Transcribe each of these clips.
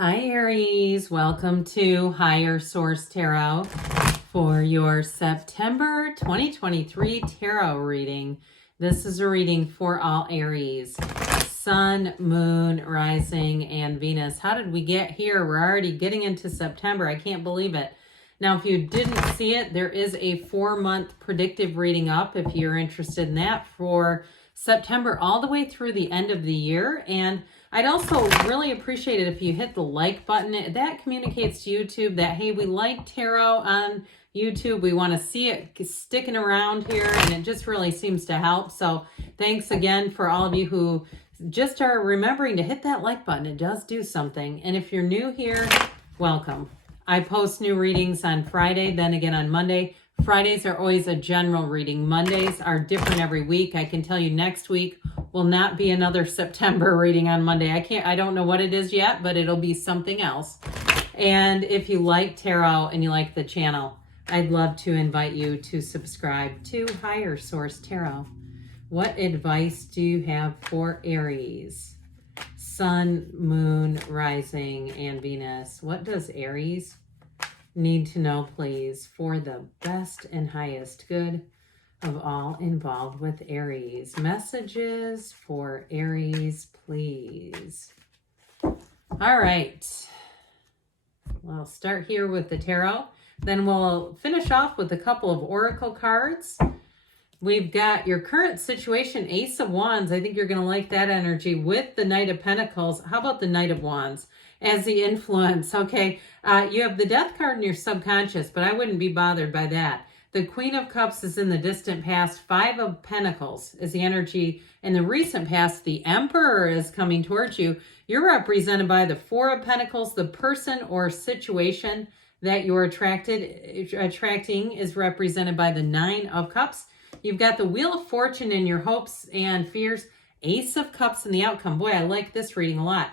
Hi Aries, welcome to Higher Source Tarot for your September 2023 tarot reading. This is a reading for all Aries, Sun, Moon, Rising, and Venus. How did we get here? We're already getting into September. I can't believe it. Now, if you didn't see it, there is a 4-month predictive reading up if you're interested in that for September all the way through the end of the year. And I'd also really appreciate it if you hit the like button. That communicates to YouTube that, hey, we like tarot on YouTube. We want to see it sticking around here, and it just really seems to help. So thanks again for all of you who just are remembering to hit that like button. It does do something. And if you're new here, welcome. I post new readings on Friday, then again on Monday. Fridays are always a general reading. Mondays are different every week. I can tell you next week will not be another September reading on Monday. I don't know what it is yet, but it'll be something else. And if you like tarot and you like the channel, I'd love to invite you to subscribe to Higher Source Tarot. What advice do you have for Aries? Sun, Moon, Rising, and Venus. What does Aries need to know, please, for the best and highest good of all involved with Aries? Messages for Aries, please. All right. We'll start here with the tarot. Then we'll finish off with a couple of oracle cards. We've got your current situation, Ace of Wands. I think you're going to like that energy with the Knight of Pentacles. How about the Knight of Wands as the influence? Okay, you have the Death card in your subconscious, but I wouldn't be bothered by that. The Queen of Cups is in the distant past. 5 of Pentacles is the energy in the recent past. The Emperor is coming towards you. You're represented by the 4 of Pentacles. The person or situation that you're attracting is represented by the 9 of Cups. You've got the Wheel of Fortune in your hopes and fears. Ace of Cups in the outcome. Boy, I like this reading a lot.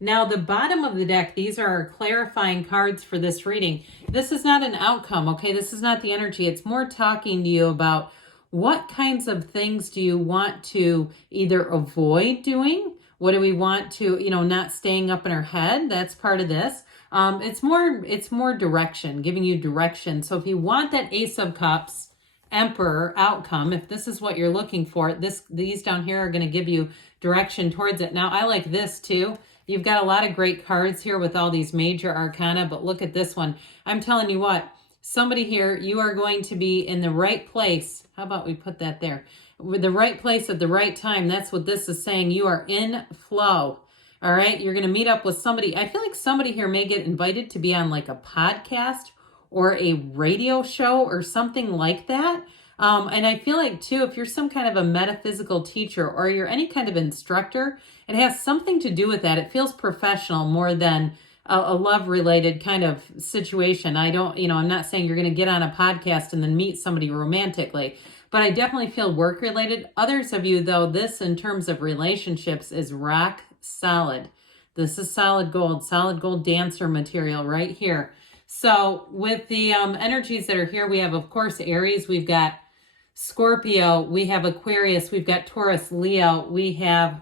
Now, the bottom of the deck, these are clarifying cards for this reading. This is not an outcome, okay? This is not the energy. It's more talking to you about what kinds of things do you want to either avoid doing? What do we want to, not staying up in our head? That's part of this. It's more direction, giving you direction. So if you want that Ace of Cups, Emperor outcome, if this is what you're looking for, these down here are going to give you direction towards it. Now, I like this too. You've got a lot of great cards here with all these major arcana, but look at this one. I'm telling you what, somebody here, you are going to be in the right place. How about we put that there? With the right place at the right time. That's what this is saying. You are in flow. All right. You're going to meet up with somebody. I feel like somebody here may get invited to be on like a podcast or a radio show or something like that. And I feel like, too, if you're some kind of a metaphysical teacher or you're any kind of instructor, it has something to do with that. It feels professional more than a love-related kind of situation. I'm not saying you're going to get on a podcast and then meet somebody romantically, but I definitely feel work-related. Others of you, though, this in terms of relationships is rock solid. This is solid gold dancer material right here. So with the energies that are here, we have, of course, Aries. We've got Scorpio. We have Aquarius. We've got Taurus, Leo. We have,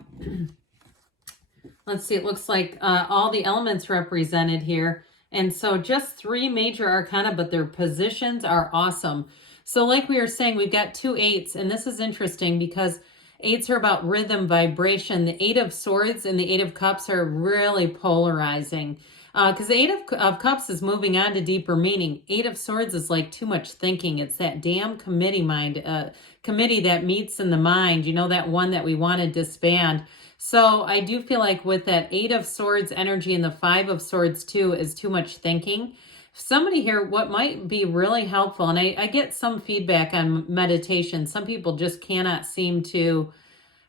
let's see, it looks like all the elements represented here. And so just 3 major arcana, but their positions are awesome. So like we were saying, we've got 2 8s, and this is interesting because 8s are about rhythm, vibration. The 8 of Swords and the 8 of Cups are really polarizing. Because the 8 of Cups is moving on to deeper meaning. 8 of Swords is like too much thinking. It's that damn committee that meets in the mind. That one that we want to disband. So I do feel like with that 8 of Swords energy and the 5 of Swords too is too much thinking. Somebody here, what might be really helpful, and I get some feedback on meditation. Some people just cannot seem to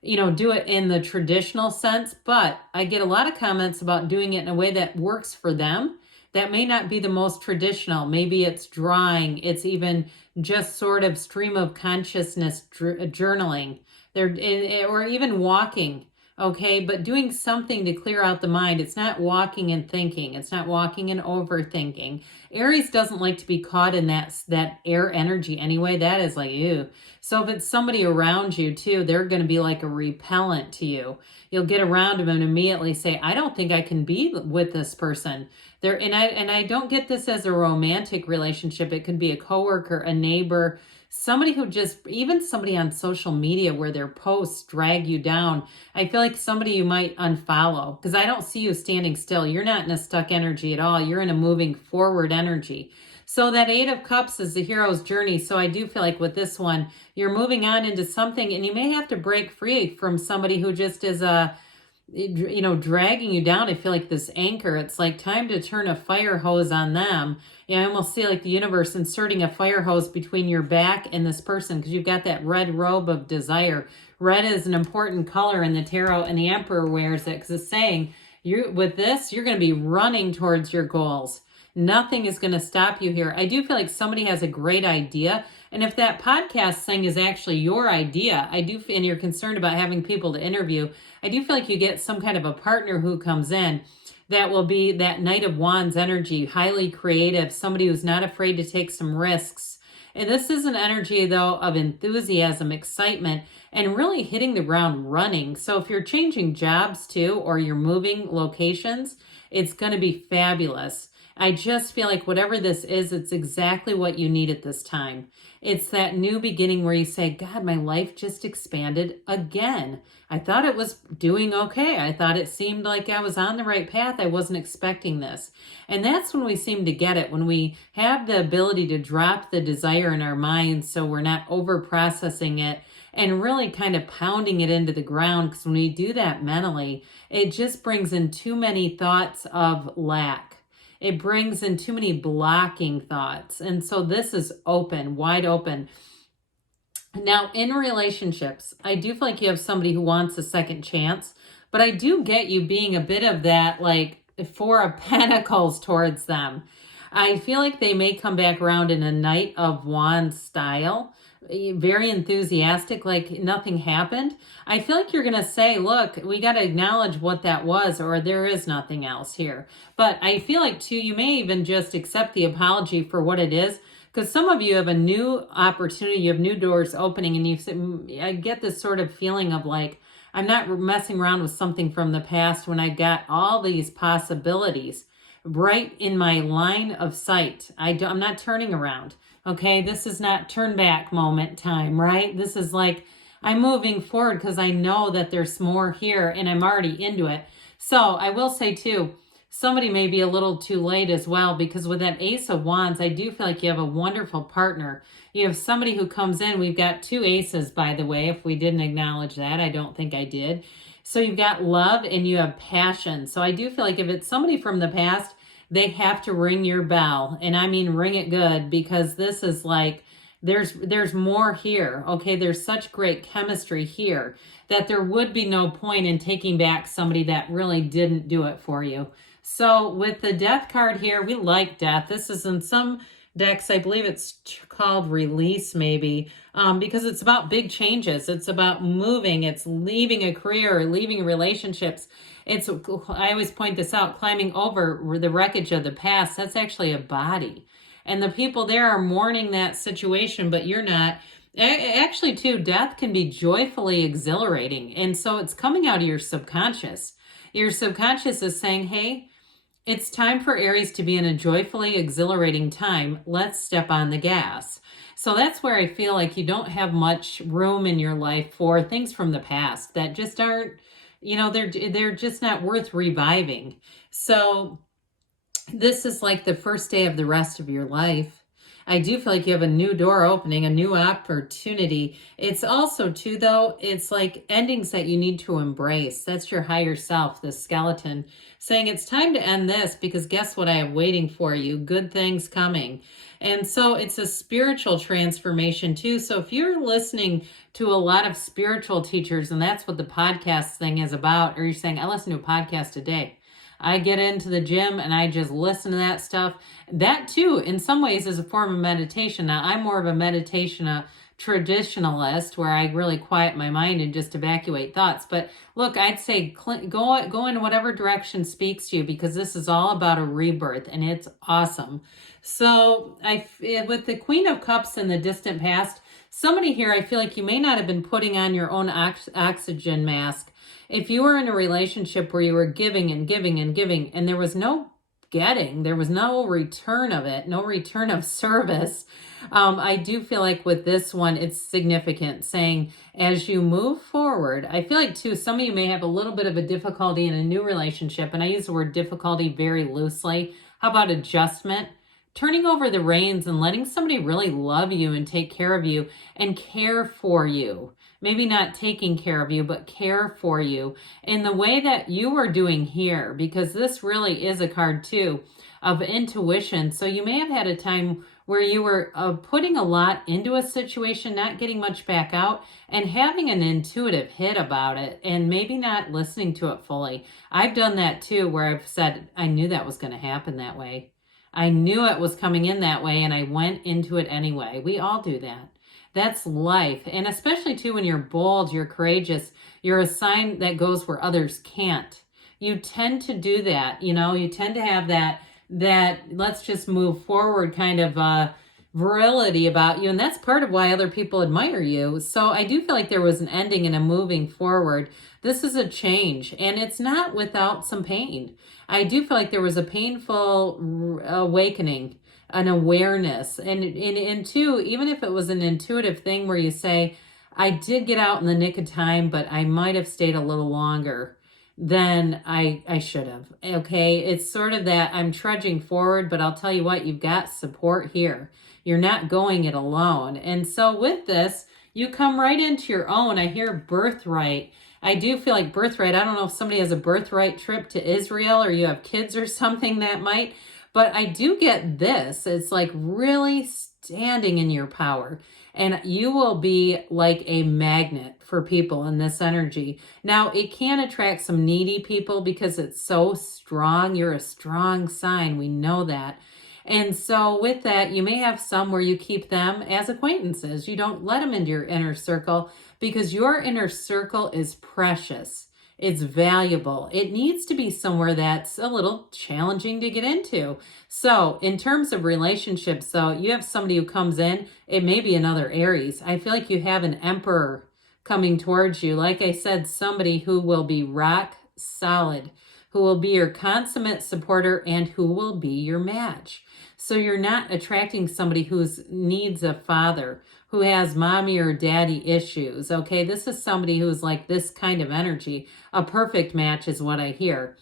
do it in the traditional sense, but I get a lot of comments about doing it in a way that works for them. That may not be the most traditional. Maybe it's drawing. It's even just sort of stream of consciousness journaling. Or even walking. okay? But doing something to clear out the mind. It's not walking and thinking. It's not walking and overthinking. Aries doesn't like to be caught in that air energy anyway. That is like, ew. So if it's somebody around you too, they're going to be like a repellent to you. You'll get around them and immediately say, I don't think I can be with this person. And I don't get this as a romantic relationship. It could be a coworker, a neighbor, somebody who even somebody on social media where their posts drag you down. I feel like somebody you might unfollow, because I don't see you standing still. You're not in a stuck energy at all. You're in a moving forward energy. So that 8 of Cups is the hero's journey. So I do feel like with this one, you're moving on into something, and you may have to break free from somebody who just is dragging you down. I feel like this anchor, it's like time to turn a fire hose on them. I almost see like the universe inserting a fire hose between your back and this person, because you've got that red robe of desire. Red is an important color in the tarot, and the Emperor wears it because it's saying, with this, you're going to be running towards your goals. Nothing is going to stop you here. I do feel like somebody has a great idea. And if that podcast thing is actually your idea, and you're concerned about having people to interview, I do feel like you get some kind of a partner who comes in that will be that Knight of Wands energy, highly creative, somebody who's not afraid to take some risks. And this is an energy, though, of enthusiasm, excitement, and really hitting the ground running. So if you're changing jobs too, or you're moving locations, it's going to be fabulous. I just feel like whatever this is, it's exactly what you need at this time. It's that new beginning where you say, God, my life just expanded again. I thought it was doing okay. I thought it seemed like I was on the right path. I wasn't expecting this. And that's when we seem to get it, when we have the ability to drop the desire in our minds so we're not over processing it and really kind of pounding it into the ground. Because when we do that mentally, it just brings in too many thoughts of lack. It brings in too many blocking thoughts. And so this is open, wide open. Now, in relationships, I do feel like you have somebody who wants a second chance, but I do get you being a bit of that, like, 4 of Pentacles towards them. I feel like they may come back around in a Knight of Wands style, very enthusiastic, like nothing happened. I feel like you're going to say, look, we got to acknowledge what that was, or there is nothing else here. But I feel like, too, you may even just accept the apology for what it is, because some of you have a new opportunity, you have new doors opening, and I get this sort of feeling of like, I'm not messing around with something from the past when I got all these possibilities right in my line of sight. I'm not turning around. Okay, this is not turn back moment time, right? This is like, I'm moving forward because I know that there's more here and I'm already into it. So I will say too, somebody may be a little too late as well, because with that Ace of Wands, I do feel like you have a wonderful partner. You have somebody who comes in. We've got 2 aces, by the way, if we didn't acknowledge that. I don't think I did. So you've got love and you have passion. So I do feel like if it's somebody from the past, they have to ring your bell. And I mean ring it good, because this is like, there's more here. Okay, there's such great chemistry here that there would be no point in taking back somebody that really didn't do it for you. So with the Death card here, we like death. This is in some decks, I believe it's called Release maybe, because it's about big changes. It's about moving. It's leaving a career, leaving relationships. I always point this out, climbing over the wreckage of the past. That's actually a body. And the people there are mourning that situation, but you're not. Actually, too, death can be joyfully exhilarating. And so it's coming out of your subconscious. Your subconscious is saying, hey, it's time for Aries to be in a joyfully exhilarating time. Let's step on the gas. So that's where I feel like you don't have much room in your life for things from the past that just aren't, they're just not worth reviving. So this is like the first day of the rest of your life. I do feel like you have a new door opening, a new opportunity. It's also, too, though, it's like endings that you need to embrace. That's your higher self, the skeleton, saying it's time to end this because guess what I have waiting for you? Good things coming. And so it's a spiritual transformation, too. So if you're listening to a lot of spiritual teachers, and that's what the podcast thing is about, or you're saying, I listen to a podcast a day. I get into the gym and I just listen to that stuff. That too, in some ways, is a form of meditation. Now, I'm more of a meditation traditionalist where I really quiet my mind and just evacuate thoughts. But look, I'd say go in whatever direction speaks to you, because this is all about a rebirth and it's awesome. So with the Queen of Cups in the distant past, somebody here, I feel like you may not have been putting on your own oxygen mask. If you were in a relationship where you were giving and giving and giving, and there was no getting, there was no return of it, no return of service, I do feel like with this one, it's significant, saying as you move forward, I feel like too, some of you may have a little bit of a difficulty in a new relationship, and I use the word difficulty very loosely. How about adjustment? Turning over the reins and letting somebody really love you and take care of you and care for you. Maybe not taking care of you, but care for you in the way that you are doing here, because this really is a card too of intuition. So you may have had a time where you were putting a lot into a situation, not getting much back out, and having an intuitive hit about it and maybe not listening to it fully. I've done that too, where I've said, I knew that was going to happen that way. I knew it was coming in that way, and I went into it anyway. We all do that. That's life. And especially too, when you're bold, you're courageous, you're a sign that goes where others can't. You tend to do that. You know, you tend to have that let's just move forward kind of virility about you. And that's part of why other people admire you. So I do feel like there was an ending and a moving forward. This is a change, and it's not without some pain. I do feel like there was a painful awakening, an awareness. And two, even if it was an intuitive thing where you say, I did get out in the nick of time, but I might have stayed a little longer than I should have. Okay, it's sort of that I'm trudging forward, but I'll tell you what, you've got support here. You're not going it alone. And so with this, you come right into your own. I hear birthright. I do feel like birthright. I don't know if somebody has a birthright trip to Israel or you have kids or something that might, but I do get this. It's like really standing in your power, and you will be like a magnet for people in this energy. Now, it can attract some needy people because it's so strong. You're a strong sign. We know that. And so with that, you may have some where you keep them as acquaintances. You don't let them into your inner circle because your inner circle is precious. It's valuable. It needs to be somewhere that's a little challenging to get into. So in terms of relationships, though, you have somebody who comes in, it may be another Aries. I feel like you have an emperor coming towards you. Like I said, somebody who will be rock solid, who will be your consummate supporter, and who will be your match. So you're not attracting somebody who needs a father, who has mommy or daddy issues, okay? This is somebody who's like this kind of energy. A perfect match is what I hear.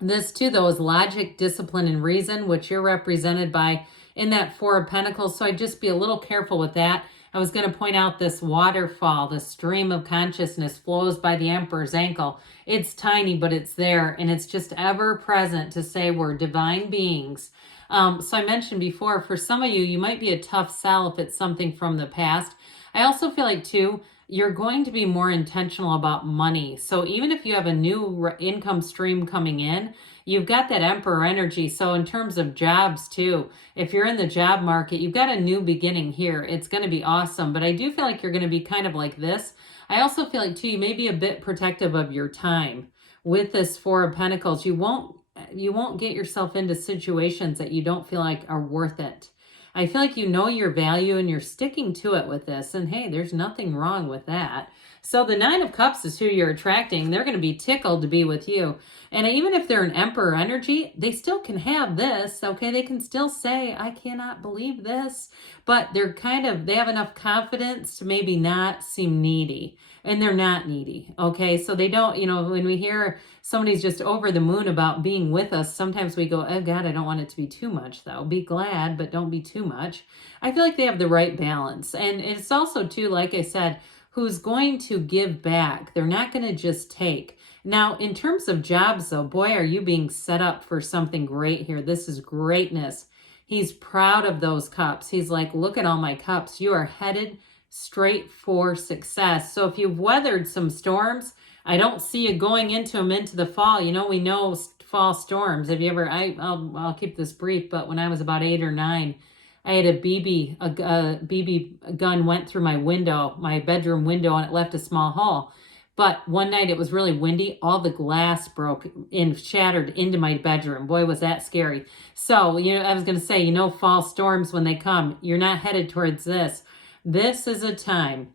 This too, though, is logic, discipline, and reason, which you're represented by in that Four of Pentacles. So I'd just be a little careful with that. I was going to point out this waterfall, the stream of consciousness flows by the Emperor's ankle. It's tiny, but it's there, and it's just ever present to say we're divine beings. So I mentioned before, for some of you, you might be a tough sell if it's something from the past. I also feel like, too, you're going to be more intentional about money. So even if you have a new income stream coming in, you've got that Emperor energy. So in terms of jobs, too, if you're in the job market, you've got a new beginning here. It's going to be awesome. But I do feel like you're going to be kind of like this. I also feel like, too, you may be a bit protective of your time. With this Four of Pentacles, you won't get yourself into situations that you don't feel like are worth it. I feel like you know your value and you're sticking to it with this. And hey, there's nothing wrong with that. So the Nine of Cups is who you're attracting. They're going to be tickled to be with you. And even if they're an Emperor energy, they still can have this, okay? They can still say, I cannot believe this. But they have enough confidence to maybe not seem needy. And they're not needy, okay? So they don't, when we hear somebody's just over the moon about being with us, sometimes we go, oh God, I don't want it to be too much though. Be glad, but don't be too much. I feel like they have the right balance. And it's also too, like I said, who's going to give back. They're not going to just take. Now, in terms of jobs though, boy, are you being set up for something great here. This is greatness. He's proud of those cups. He's like, look at all my cups. You are headed straight for success. So if you've weathered some storms, I don't see you going into them into the fall. We know fall storms. Have you ever, I'll keep this brief, but when I was about 8 or 9, I had a BB gun went through my window, my bedroom window, and it left a small hole. But one night it was really windy. All the glass broke and shattered into my bedroom. Boy, was that scary. So, I was going to say, fall storms when they come, you're not headed towards this. This is a time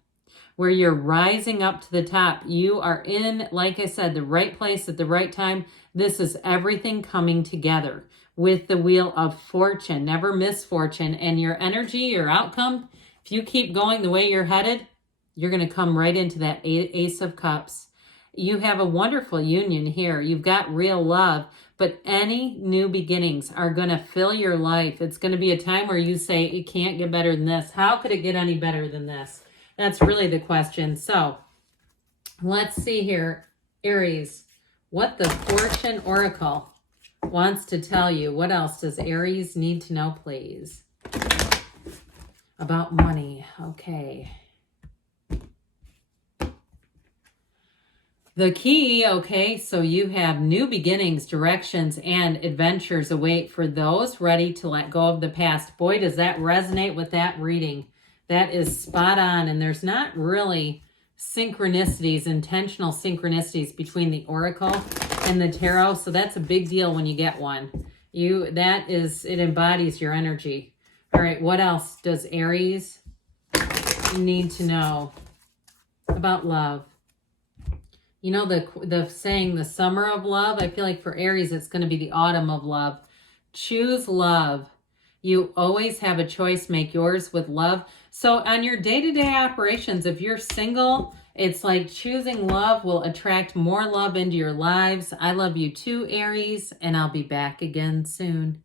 where you're rising up to the top. You are in, like I said, the right place at the right time. This is everything coming together with the Wheel of Fortune. Never misfortune. And your energy, your outcome, if you keep going the way you're headed, you're going to come right into that Ace of Cups. You have a wonderful union here. You've got real love, but any new beginnings are going to fill your life. It's going to be a time where you say, it can't get better than this. How could it get any better than this? That's really the question. So let's see here, Aries, what the Fortune Oracle wants to tell you. What else does Aries need to know, please? About money. Okay. The key, okay, so you have new beginnings, directions, and adventures await for those ready to let go of the past. Boy, does that resonate with that reading. That is spot on, and there's not really synchronicities, intentional synchronicities between the Oracle and the Tarot, so that's a big deal when you get one. It embodies your energy. All right, what else does Aries need to know about love? The saying, the summer of love, I feel like for Aries, it's going to be the autumn of love. Choose love. You always have a choice. Make yours with love. So on your day-to-day operations, if you're single, it's like choosing love will attract more love into your lives. I love you too, Aries, and I'll be back again soon.